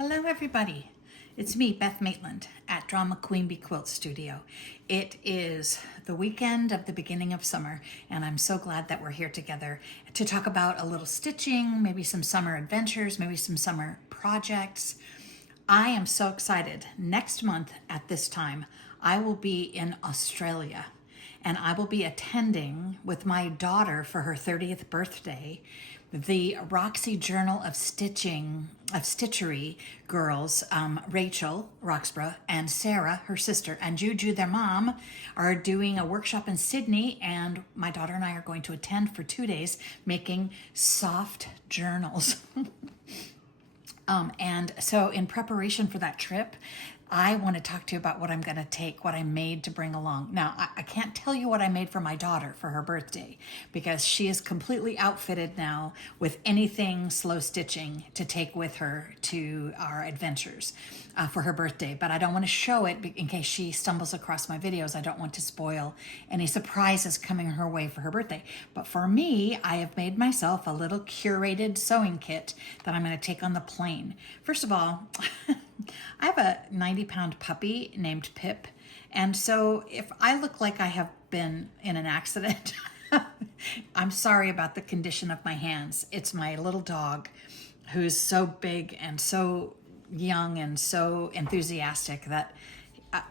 Hello everybody, it's me, Beth Maitland at DramaQueenBee Quilt Studio. It is the weekend of the beginning of summer and I'm so glad that we're here together to talk about a little stitching, maybe some summer adventures, maybe some summer projects. I am so excited. Next month at this time, I will be in Australia and I will be attending with my daughter for her 30th birthday the Roxy Journal of Stitchery girls, Rachel Roxborough and Sarah, her sister, and Juju, their mom, are doing a workshop in Sydney, and my daughter and I are going to attend for 2 days making soft journals. And so in preparation for that trip, I want to talk to you about what I'm going to take, what I made to bring along. Now, I can't tell you what I made for my daughter for her birthday because she is completely outfitted now with anything slow stitching to take with her to our adventures for her birthday. But I don't want to show it in case she stumbles across my videos. I don't want to spoil any surprises coming her way for her birthday. But for me, I have made myself a little curated sewing kit that I'm going to take on the plane. First of all, I have a 90-pound puppy named Pip, and so if I look like I have been in an accident, I'm sorry about the condition of my hands. It's my little dog who's so big and so young and so enthusiastic that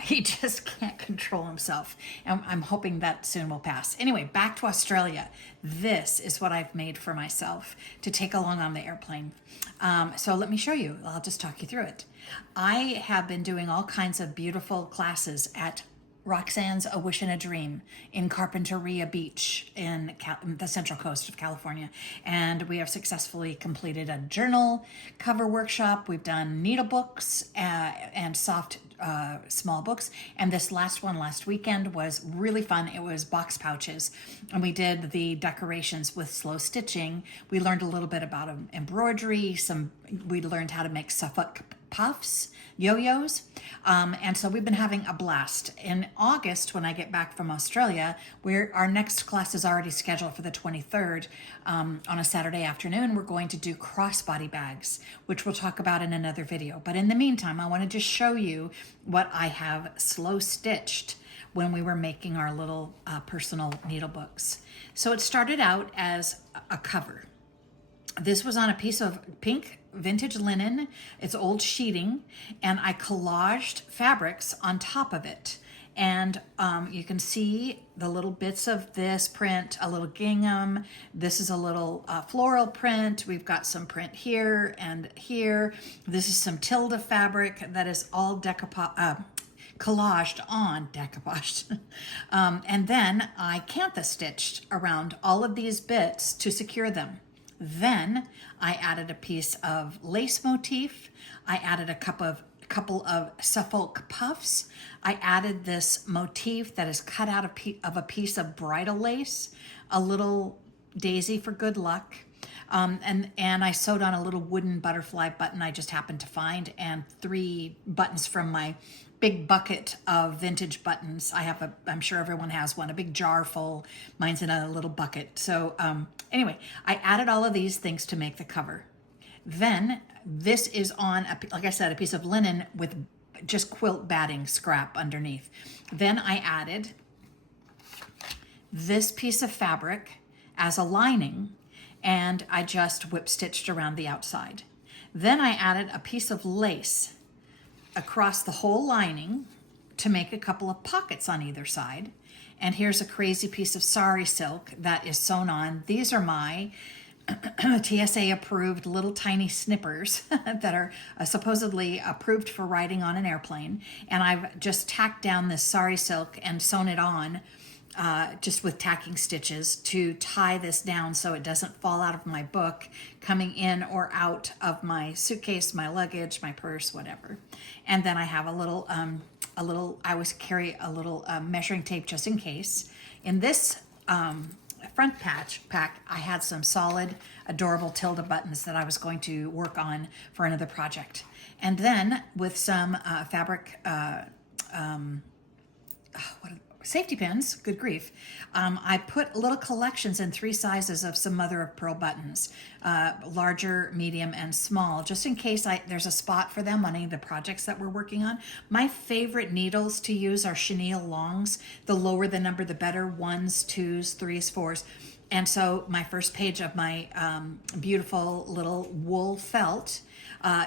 he just can't control himself. And I'm hoping that soon will pass. Anyway, back to Australia. This is what I've made for myself to take along on the airplane. So let me show you. I'll just talk you through it. I have been doing all kinds of beautiful classes at Roxanne's A Wish and a Dream in Carpinteria Beach in the Central Coast of California. And we have successfully completed a journal cover workshop. We've done needle books and soft small books. And this last one last weekend was really fun. It was box pouches. And we did the decorations with slow stitching. We learned a little bit about embroidery. We learned how to make Suffolk puffs, yo-yos, and so we've been having a blast. In August, when I get back from Australia, our next class is already scheduled for the 23rd on a Saturday afternoon. We're going to do crossbody bags, which we'll talk about in another video. But in the meantime, I want to just show you what I have slow stitched when we were making our little personal needle books. So it started out as a cover. This was on a piece of pink vintage linen. It's old sheeting, and I collaged fabrics on top of it. And you can see the little bits of this print, a little gingham. This is a little floral print. We've got some print here and here. This is some Tilda fabric that is all collaged on decoupaged. And then I cantha stitched around all of these bits to secure them. Then I added a piece of lace motif. I added a couple of Suffolk puffs. I added this motif that is cut out of a piece of bridal lace, a little daisy for good luck. And I sewed on a little wooden butterfly button I just happened to find, and 3 buttons from my big bucket of vintage buttons. I'm sure everyone has one, a big jar full. Mine's in a little bucket. So anyway, I added all of these things to make the cover. Then this is on, like I said, a piece of linen with just quilt batting scrap underneath. Then I added this piece of fabric as a lining, and I just whip stitched around the outside. Then I added a piece of lace across the whole lining to make a couple of pockets on either side. And here's a crazy piece of sari silk that is sewn on. These are my TSA approved little tiny snippers that are supposedly approved for riding on an airplane. And I've just tacked down this sari silk and sewn it on just with tacking stitches to tie this down so it doesn't fall out of my book coming in or out of my suitcase, my luggage, my purse, whatever. And then I have I always carry a little measuring tape just in case. In this front pack, I had some solid, adorable Tilda buttons that I was going to work on for another project. And then with some fabric, safety pins, good grief. I put little collections in 3 sizes of some mother of pearl buttons, larger, medium, and small, just in case there's a spot for them on any of the projects that we're working on. My favorite needles to use are chenille longs. The lower the number, the better. 1s, 2s, 3s, 4s. And so my first page of my beautiful little wool felt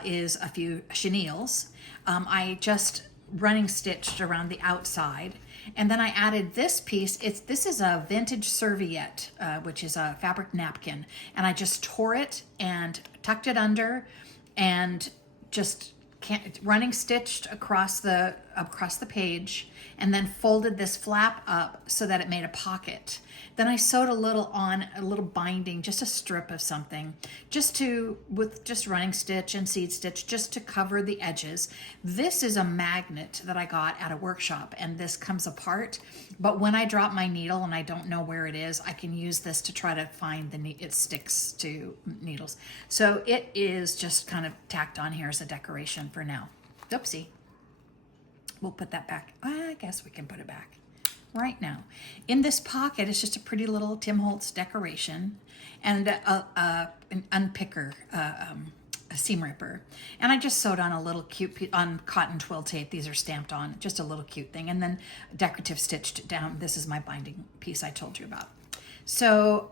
is a few chenilles. I just running stitched around the outside, and then I added this piece. This is a vintage serviette, which is a fabric napkin, and I just tore it and tucked it under, and just running stitched across the page, and then folded this flap up so that it made a pocket. Then I sewed a little binding, just a strip of something, with just running stitch and seed stitch, just to cover the edges. This is a magnet that I got at a workshop, and this comes apart. But when I drop my needle and I don't know where it is, I can use this to try to find it sticks to needles. So it is just kind of tacked on here as a decoration for now. Oopsie. We'll put that back. I guess we can put it back right now. In this pocket, it's just a pretty little Tim Holtz decoration and an unpicker, a seam ripper. And I just sewed on a little cute piece on cotton twill tape. These are stamped on, just a little cute thing. And then decorative stitched down. This is my binding piece I told you about. So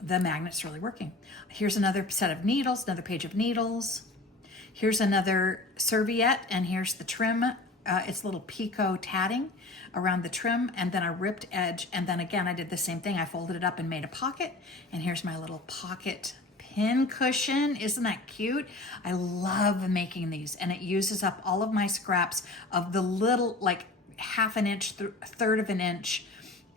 the magnet's really working. Here's another set of needles, another page of needles. Here's another serviette, and here's the trim. It's little picot tatting around the trim, and then a ripped edge, and then again I did the same thing. I folded it up and made a pocket, and here's my little pocket pin cushion. Isn't that cute? I love making these, and it uses up all of my scraps of the little, like, 1/2 inch, 1/3 of an inch,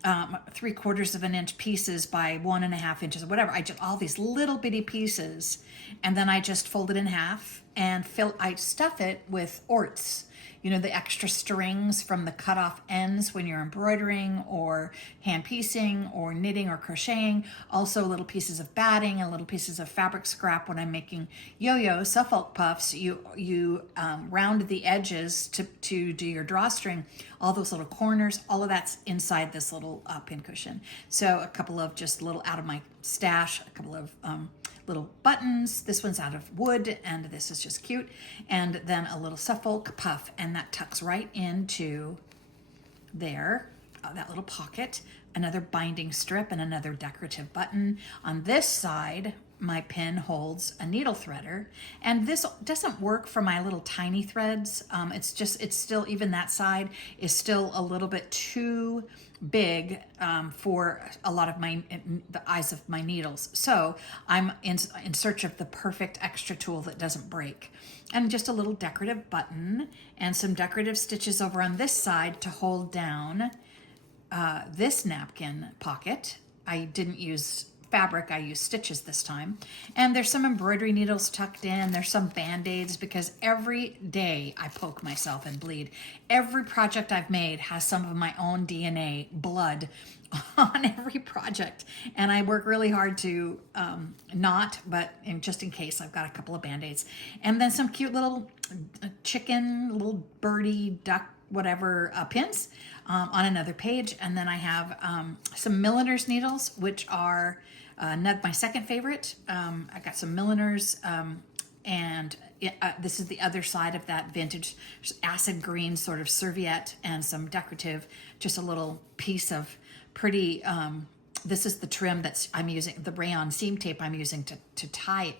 3/4 of an inch pieces by 1.5 inches or whatever. I just all these little bitty pieces, and then I just fold it in half and I stuff it with orts. You know, the extra strings from the cut off ends when you're embroidering or hand piecing or knitting or crocheting. Also little pieces of batting and little pieces of fabric scrap when I'm making yo-yo Suffolk puffs. You round the edges to do your drawstring. All those little corners, all of that's inside this little pin cushion. So a couple of just little out of my stash, a couple of little buttons. This one's out of wood, and this is just cute. And then a little Suffolk puff, and that tucks right into there, that little pocket. Another binding strip and another decorative button. On this side, my pin holds a needle threader, and this doesn't work for my little tiny threads. It's still, even that side is still a little bit too big for a lot of the eyes of my needles. So I'm in search of the perfect extra tool that doesn't break. And just a little decorative button and some decorative stitches over on this side to hold down this napkin pocket. I didn't use fabric, I used stitches this time. And there's some embroidery needles tucked in. There's some band-aids, because every day I poke myself and bleed. Every project I've made has some of my own DNA, blood on every project. And I work really hard to not, but just in case, I've got a couple of band-aids. And then some cute little chicken, little birdie, duck, whatever pins on another page. And then I have some milliner's needles, which are my second favorite. I got some milliners, and this is the other side of that vintage acid green sort of serviette, and some decorative, just a little piece of pretty, this is the trim that I'm using, the rayon seam tape I'm using to tie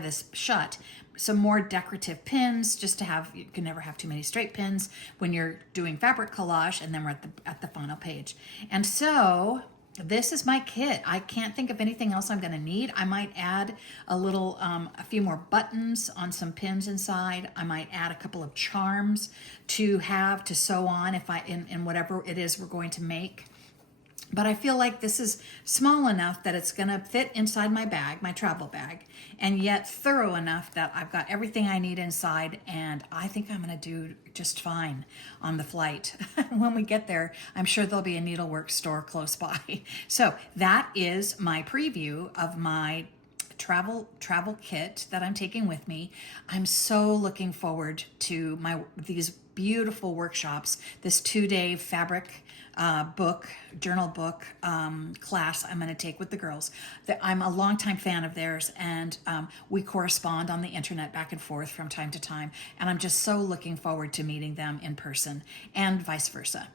this shut. Some more decorative pins, just to have, you can never have too many straight pins when you're doing fabric collage, and then we're at the final page. And so this is my kit. I can't think of anything else I'm gonna need. I might add a few more buttons on some pins inside. I might add a couple of charms to sew on in whatever it is we're going to make. But I feel like this is small enough that it's gonna fit inside my bag, my travel bag, and yet thorough enough that I've got everything I need inside, and I think I'm gonna do just fine on the flight. When we get there, I'm sure there'll be a needlework store close by. So that is my preview of my travel kit that I'm taking with me. I'm so looking forward to these beautiful workshops, this 2-day fabric journal book class I'm going to take with the girls. I'm a longtime fan of theirs, and we correspond on the internet back and forth from time to time, and I'm just so looking forward to meeting them in person and vice versa.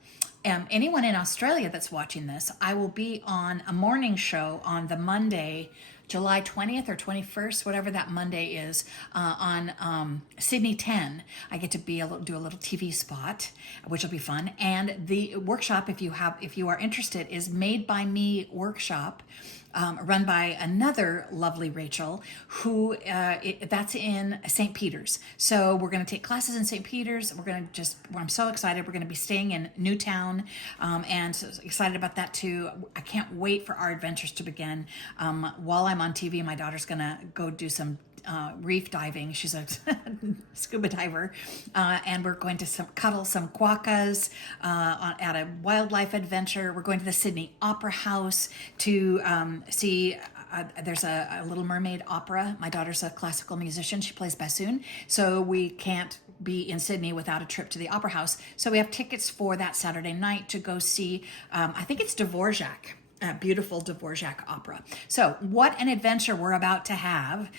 Anyone in Australia that's watching this, I will be on a morning show on the Monday, July 20th or 21st, whatever that Monday is, on Sydney 10. I get to do a little TV spot, which will be fun. And the workshop, if you are interested, is Made by Me Workshop. Run by another lovely Rachel, who that's in St. Peter's. So we're going to take classes in St. Peter's. I'm so excited. We're going to be staying in Newtown, and so excited about that too. I can't wait for our adventures to begin. While I'm on TV, my daughter's going to go do some reef diving. She's a scuba diver, and we're going to cuddle some quokkas at a wildlife adventure. We're going to the Sydney Opera House to see there's a Little Mermaid opera. My daughter's a classical musician. She plays bassoon, so we can't be in Sydney without a trip to the Opera House. So we have tickets for that Saturday night to go see, I think it's Dvorak. Beautiful Dvorak opera. So what an adventure we're about to have.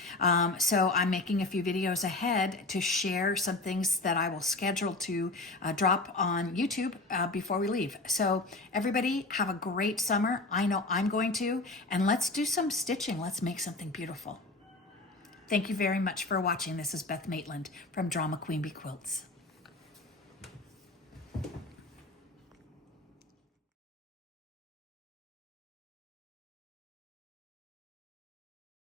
So I'm making a few videos ahead to share some things that I will schedule to drop on YouTube before we leave. So everybody have a great summer. I know I'm going to, and let's do some stitching. Let's make something beautiful. Thank you very much for watching. This is Beth Maitland from DramaQueenBee Quilts.